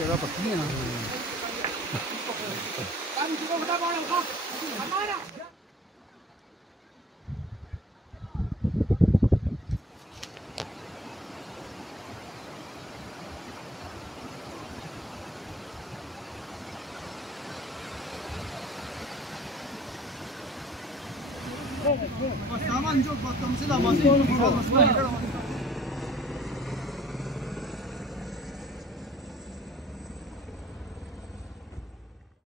जगह पक्की है ना। सामान जो कम से कम